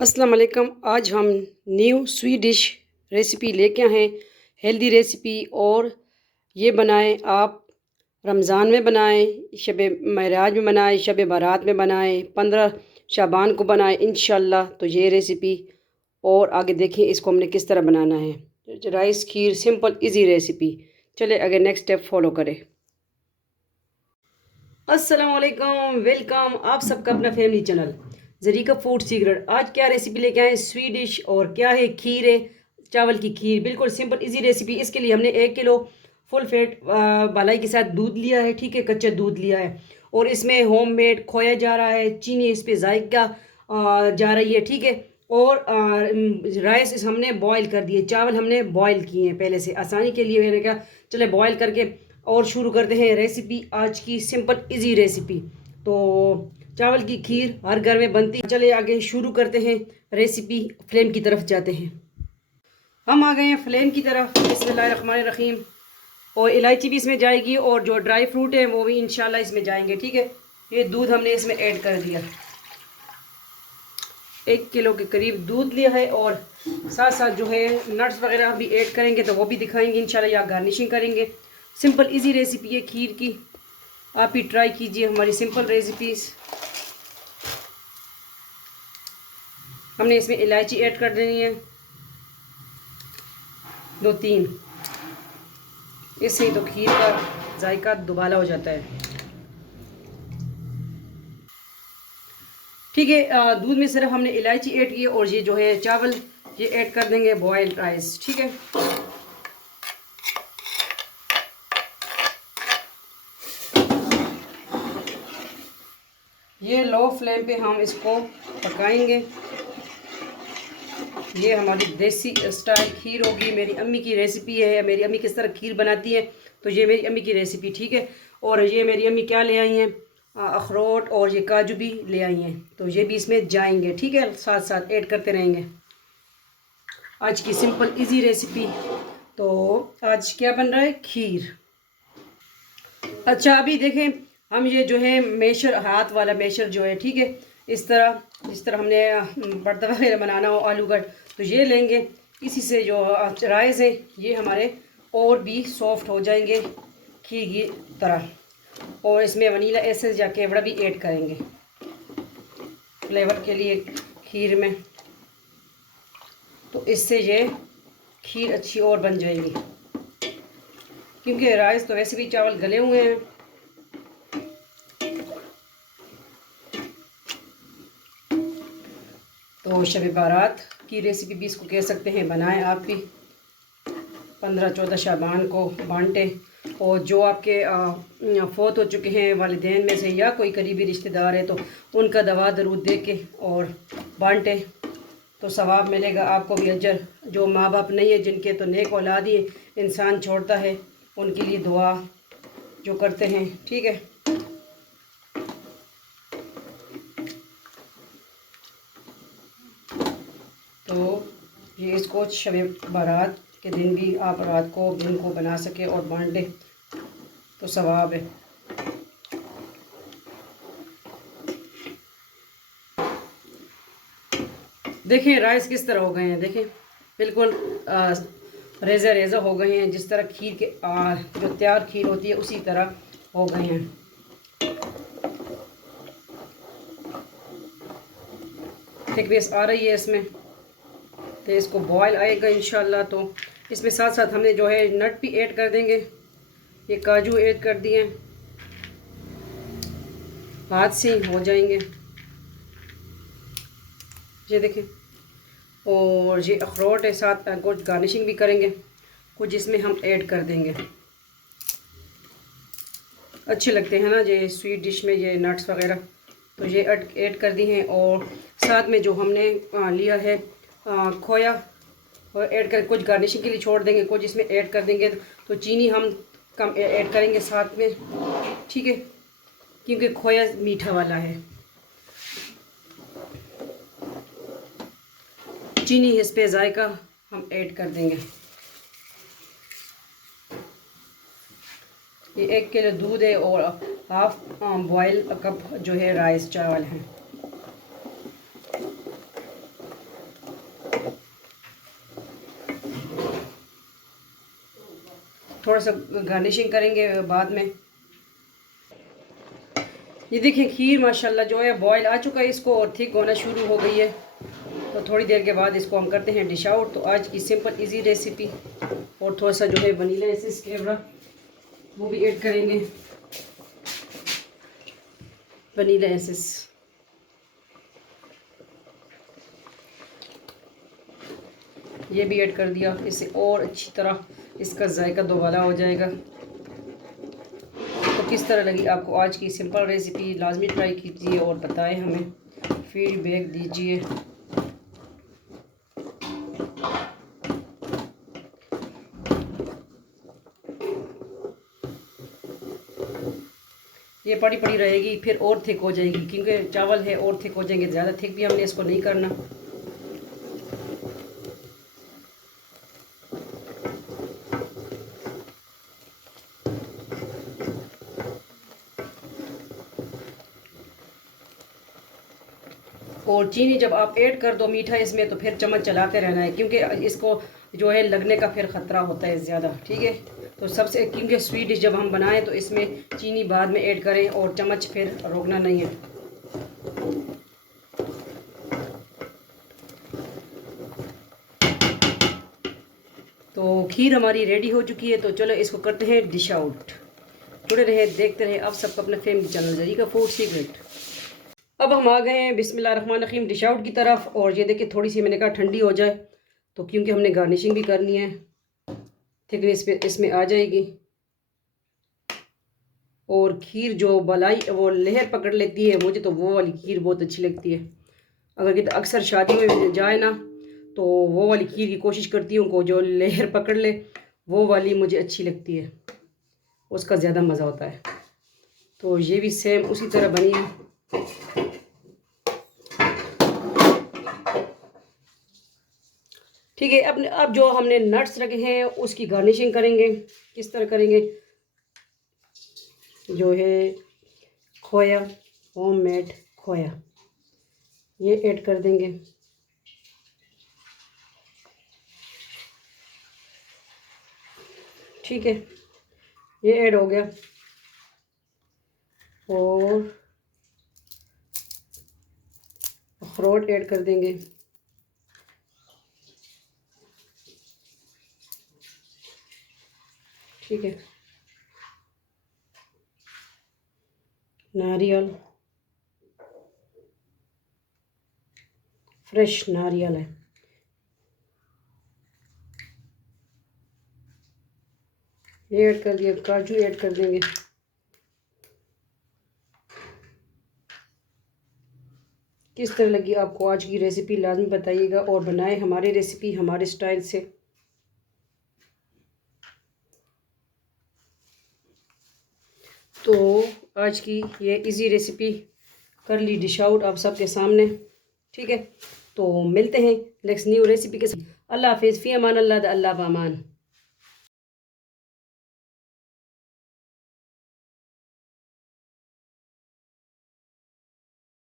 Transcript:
अस्सलाम वालेकुम। आज हम न्यू स्वीट डिश रेसिपी लेके आए हैं, हेल्दी रेसिपी। और ये बनाएं आप रमज़ान में बनाएं, शब महराज में बनाएं, शब बारात में बनाएं, 15 शाबान को बनाएं इंशाल्लाह। तो ये रेसिपी और आगे देखें इसको हमने किस तरह बनाना है। राइस खीर सिंपल इजी रेसिपी। चले आगे नेक्स्ट स्टेप फॉलो करें। अस्सलाम वालेकुम, वेलकम आप सबका अपना family channel Zarika food secret. आज क्या रेसिपी लेके आए, स्वीट डिश। और क्या है, खीर है, चावल की खीर, बिल्कुल सिंपल इजी रेसिपी। इसके लिए हमने 1 किलो फुल फैट बालाई के साथ दूध लिया है, ठीक है, कच्चा दूध लिया है। और इसमें होममेड खोया जा रहा है, चीनी इस पे जायका जा रही है, ठीक है। और राइस हमने बॉईल कर दिए, चावल हमने बॉईल किए हैं पहले से, आसानी के लिए मैंने कहा चले बॉईल करके और शुरू करते हैं रेसिपी आज की सिंपल इजी रेसिपी। तो चावल की खीर हर घर में बनती है। चले आगे शुरू करते हैं रेसिपी, फ्लेम की तरफ जाते हैं। हम आ गए हैं फ्लेम की तरफ। बिस्मिल्लाहिर्रहमानिर्रहीम। और इलायची भी इसमें जाएगी और जो ड्राई फ्रूट है वो भी इंशाल्लाह इसमें जाएंगे, ठीक है। ये दूध हमने इसमें ऐड कर दिया, 1 किलो के करीब दूध लिया है। और साथ साथ जो है नट्स वगैरह भी ऐड करेंगे तो वो भी दिखाएंगे इंशाल्लाह, या गार्निशिंग करेंगे। सिंपल इजी रेसिपी है खीर की, आप ही ट्राई कीजिए हमारी सिंपल रेसिपीज़। हमने इसमें इलायची ऐड कर देनी है, 2-3। इससे तो खीर का जायका दुबाला हो जाता है, ठीक है। दूध में सिर्फ हमने इलायची ऐड की और ये जो है चावल ये ऐड कर देंगे, बॉयल्ड राइस, ठीक है। ये लो फ्लेम पे हम इसको पकाएंगे। ये हमारी देसी स्टाइल खीर होगी, मेरी अम्मी की रेसिपी है। मेरी अम्मी किस तरह खीर बनाती है, तो ये मेरी अम्मी की रेसिपी, ठीक है। और ये मेरी अम्मी क्या ले आई हैं, अखरोट और ये काजू भी ले आई हैं, तो ये भी इसमें जाएंगे, ठीक है। साथ साथ ऐड करते रहेंगे आज की सिंपल इजी रेसिपी। तो आज क्या बन रहा है, खीर। अच्छा अभी देखें, हम ये जो है मेशर, हाथ वाला मेशर जो है, ठीक है, इस तरह जिस तरह हमने भरता वगैरह बनाना हो आलू का, तो ये लेंगे। इसी से जो राइस है ये हमारे और भी सॉफ्ट हो जाएंगे खीर की तरह। और इसमें वनीला एसेंस या केवड़ा भी ऐड करेंगे फ्लेवर के लिए खीर में, तो इससे ये खीर अच्छी और बन जाएगी। क्योंकि राइस तो वैसे भी चावल गले हुए हैं। तो शब बारात की रेसिपी भी इसको कह सकते हैं, बनाएं आप भी, 15-14 शाबान को बांटें। और जो आपके फौत हो चुके हैं वालिदैन में से या कोई करीबी रिश्तेदार है तो उनका दवा दरूद दे के और बांटें, तो सवाब मिलेगा आपको भी, अजर। जो माँ बाप नहीं है जिनके, तो नेक औलाद ही इंसान छोड़ता है, उनके लिए दुआ जो करते हैं, ठीक है। तो ये इसको शब बारात के दिन भी आप रात को दिन को बना सके और बांट तो सवाब है। देखें राइस किस तरह हो गए हैं, देखें बिल्कुल रेज़ा रेज़ा हो गए हैं, जिस तरह खीर के जो तैयार खीर होती है उसी तरह हो गए हैं। थिकनेस आ रही है इसमें, तो इसको बॉयल आएगा इंशाल्लाह। तो इसमें साथ साथ हमने जो है नट भी ऐड कर देंगे। ये काजू ऐड कर दिए, हाथ से हो जाएंगे, ये देखें। और ये अखरोट है, साथ कुछ गार्निशिंग भी करेंगे, कुछ इसमें हम ऐड कर देंगे। अच्छे लगते हैं ना ये स्वीट डिश में ये नट्स वगैरह, तो ये ऐड कर दी हैं। और साथ में जो हमने लिया है खोया, और ऐड कर कुछ गार्निशिंग के लिए छोड़ देंगे, कुछ इसमें ऐड कर देंगे। तो चीनी हम कम ऐड करेंगे साथ में, ठीक है, क्योंकि खोया मीठा वाला है। चीनी इस पे जायका हम ऐड कर देंगे। ये 1 किलो दूध है और हाफ बॉयल कप जो है राइस चावल है। थोड़ा सा गार्निशिंग करेंगे बाद में। ये देखिए खीर माशाल्लाह जो है बॉयल आ चुका है इसको और थिक होना शुरू हो गई है। तो थोड़ी देर के बाद इसको हम करते हैं डिश आउट। तो आज की सिंपल इजी रेसिपी। और थोड़ा सा जो है वनीला एसेंस फ्लेवर वो भी ऐड करेंगे, वनीला एसेंस। ये भी ऐड कर दिया, इससे और अच्छी तरह इसका जायका दोबारा हो जाएगा। तो किस तरह लगी आपको आज की सिंपल रेसिपी, लाजमी ट्राई कीजिए और बताएं हमें, फीडबैक दीजिए। ये पड़ी पड़ी रहेगी फिर और थिक हो जाएगी, क्योंकि चावल है और थिक हो जाएंगे। ज़्यादा थिक भी हमने इसको नहीं करना। और चीनी जब आप ऐड कर दो मीठा इसमें तो फिर चम्मच चलाते रहना है, क्योंकि इसको जो है लगने का फिर ख़तरा होता है ज़्यादा। ठीक है, तो सबसे क्योंकि स्वीट डिश जब हम बनाएं तो इसमें चीनी बाद में ऐड करें और चम्मच फिर रोकना नहीं है। तो खीर हमारी रेडी हो चुकी है। तो चलो इसको करते हैं डिश आउट। जुड़े रहे, देखते रहे आप सबको अपना family channel Zarika food secret. अब हम आ गए हैं बिस्मिल्लाहिर्रहमानिर्रहीम डिश आउट की तरफ। और ये देखिए थोड़ी सी मैंने कहा ठंडी हो जाए, तो क्योंकि हमने गार्निशिंग भी करनी है, थिकनेस पे इसमें आ जाएगी। और खीर जो बलाई वो लहर पकड़ लेती है, मुझे तो वो वाली खीर बहुत अच्छी लगती है। अगर कितना अक्सर शादी में जाए ना तो वो वाली खीर की कोशिश करती हूँ को जो लहर पकड़ ले, वो वाली मुझे अच्छी लगती है, उसका ज़्यादा मज़ा होता है। तो ये भी सेम उसी तरह बनी है। ठीक है, अब जो हमने नट्स रखे हैं उसकी गार्निशिंग करेंगे। किस तरह करेंगे, जो है खोया, होममेड खोया, ये ऐड कर देंगे। ठीक है, ये ऐड हो गया। और अखरोट ऐड कर देंगे। ठीक है, नारियल, फ्रेश नारियल है, ये ऐड कर दिया। काजू ऐड कर देंगे। किस तरह लगी आपको आज की रेसिपी लाजमी बताइएगा और बनाएं हमारी रेसिपी हमारे स्टाइल से। तो आज की ये इजी रेसिपी कर ली डिश आउट आप सबके सामने। ठीक है, तो मिलते हैं नेक्स्ट न्यू रेसिपी के साथ। अल्लाह हाफिज़, फ़ी अमान अल्लाह, अल्लाह पामान।